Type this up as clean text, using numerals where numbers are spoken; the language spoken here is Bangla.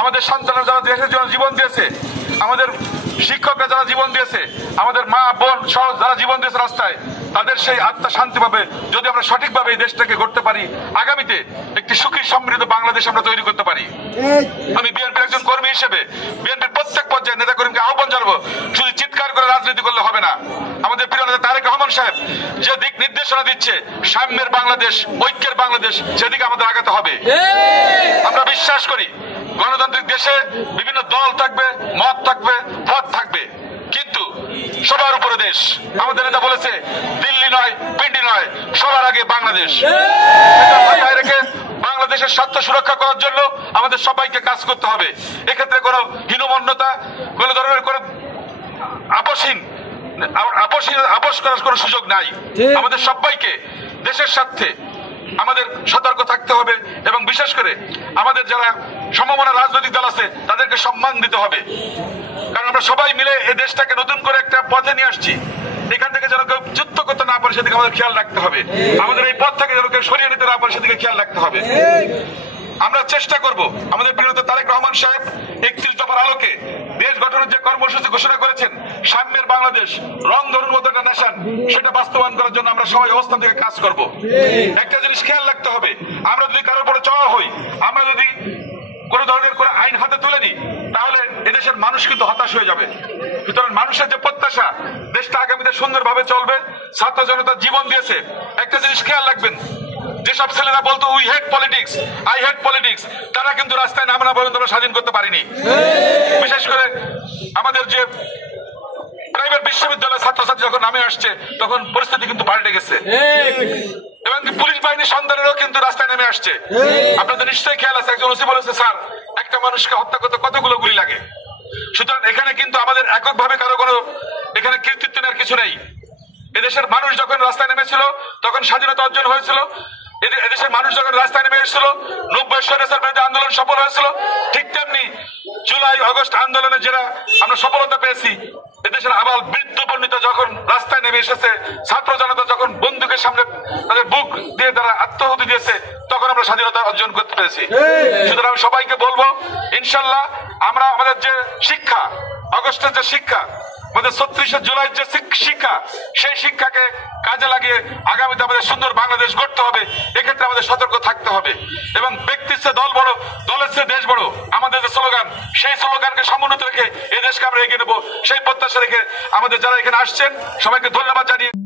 আমাদের সন্তানরা যারা দেশের জন্য জীবন দিয়েছে, আমাদের শিক্ষকরা যারা জীবন দিয়েছে, আমাদের মা বোন সহ যারা জীবন দিয়েছে রাস্তায়, তাদের সেই আত্মা শান্তি পাবে যদি আমরা সঠিকভাবে এই দেশটাকে গড়তে পারি। আগামীতে একটি সুখী সমৃদ্ধ বাংলাদেশ আমরা তৈরি করতে পারি। আমি বিএনপির একজন কর্মী হিসেবে বিএনপির প্রত্যেক পর্যায়ে নেতা কর্মীকে আহ্বান জানাবো, শুধু চিৎকার করে রাজনীতি করলে হবে না। আমাদের প্রিয় নেতা তারেক রহমান সাহেব যে দিক নির্দেশনা দিচ্ছে, সাম্যের বাংলাদেশ, ঐক্যের বাংলাদেশ, সেদিকে আমাদের আগাতে হবে। আমরা বিশ্বাস করি গণতান্ত্রিক দেশে বিভিন্ন দল থাকবে, মত থাকবে, পথ থাকবে, কিন্তু সবার উপরে দেশ। আমাদের নেতা বলেছে দিল্লি নয়, পিন্ডি নয়, সবার আগে বাংলাদেশ। এটা মাথায় রেখে বাংলাদেশের স্বার্থ সুরক্ষা করার জন্য আমাদের সবাইকে কাজ করতে হবে। এক্ষেত্রে কোনো হীনমন্যতা, কোনো ধরনের কোনো আপোষ করার কোনো সুযোগ নাই। আমাদের সবাইকে দেশের স্বার্থে আমাদের সতর্ক থাকতে হবে এবং বিশেষ করে আমাদের যারা সমমনা রাজনৈতিক দল আছে তাদেরকে সম্মান দিতে হবে, কারণ আমরা সবাই মিলে এই দেশটাকে নতুন করে একটা পথে নিয়ে আসছি। এখান থেকে যেন কেউ যুদ্ধ করতে না পারে সেদিকে আমাদের খেয়াল রাখতে হবে। আমাদের এই পথ থেকে যেন কেউ সরিয়ে নিতে না পারে সেদিকে খেয়াল রাখতে হবে। আমরা চেষ্টা করব আমাদের প্রিয় নেতা তারেক রহমান সাহেব 31 দফার আলোকে দেশ গঠনের যে কর্মসূচি ঘোষণা করেছেন, সাম্যের বাংলাদেশ, রং ধরুন মতো একটা নেশন, সেটা বাস্তবায়ন করার জন্য আমরা সবাই অবস্থান থেকে কাজ করব। একটা জিনিস খেয়াল রাখতে হবে, আমরা যদি কারোর উপরে চড়া হই, আমরা যদি কোন ধরনের কোন আইন হাতে তুলে নিই, তাহলে এদেশের মানুষ কিন্তু হতাশ হয়ে যাবে। সুতরাং মানুষের যে প্রত্যাশা, দেশটা আগামীতে সুন্দরভাবে চলবে, ছাত্র জনতা জীবন দিয়েছে। একটা জিনিস খেয়াল রাখবেন, যেসব ছেলেরা বলতো we hate politics, I hate politics, তারা কিন্তু রাস্তায় নামা পর্যন্ত আমরা স্বাধীন করতে পারিনি। বিশেষ করে আমাদের যে প্রাইভেট বিশ্ববিদ্যালয়ের ছাত্রছাত্রী যখন নামে আসছে, তখন পরিস্থিতি কিন্তু পাল্টে গেছে এবং পুলিশ বাহিনীর সন্তানেরও কিন্তু রাস্তায় নেমে আসছে। আপনাদের নিশ্চয়ই খেয়াল আছে, একজন ওসি বলেছে, স্যার একটা মানুষকে হত্যা করতে কতগুলো গুলি লাগে। সুতরাং এখানে কিন্তু আমাদের এককভাবে কারো কোনো এখানে কৃতিত্ব নেওয়ার কিছু নেই। এদেশের মানুষ যখন রাস্তায় নেমেছিল তখন স্বাধীনতা অর্জন হয়েছিল। এদেশের মানুষ যখন রাস্তায় নেমে এসেছিল 90 সরেসের বিরুদ্ধে আন্দোলন সফল হয়েছিল, ঠিক তেমনি জুলাই আগস্ট আন্দোলনে যারা আমরা সফলতা পেয়েছি, এদেশের আবাল বৃদ্ধ পণ্ডিত যখন রাস্তায় নেমে এসেছে, ছাত্র জনতা যখন বন্দুকের সামনে তাদের বুক দিয়ে তারা আত্মহুতি দিয়েছে, তখন আমরা স্বাধীনতা অর্জন করতে পেরেছি। সুতরাং আমি সবাইকে বলবো, ইনশাল্লাহ আমরা আমাদের যে শিক্ষা, আগস্টের যে শিক্ষা, আমাদের 36 জুলাই যে শিক্ষা, সেই শিক্ষাকে কাজে লাগিয়ে আগামীতে আমাদের সুন্দর বাংলাদেশ গড়তে হবে। এক্ষেত্রে আমাদের সতর্ক থাকতে হবে এবং ব্যক্তির চেয়ে দল বড়, দলের চেয়ে দেশ বড়, আমাদের যে স্লোগান, সেই স্লোগানকে সমুন্নত রেখে এই দেশকে আমরা এগিয়ে নেবো, সেই প্রত্যাশা রেখে আমাদের যারা এখানে আসছেন সবাইকে ধন্যবাদ জানিয়ে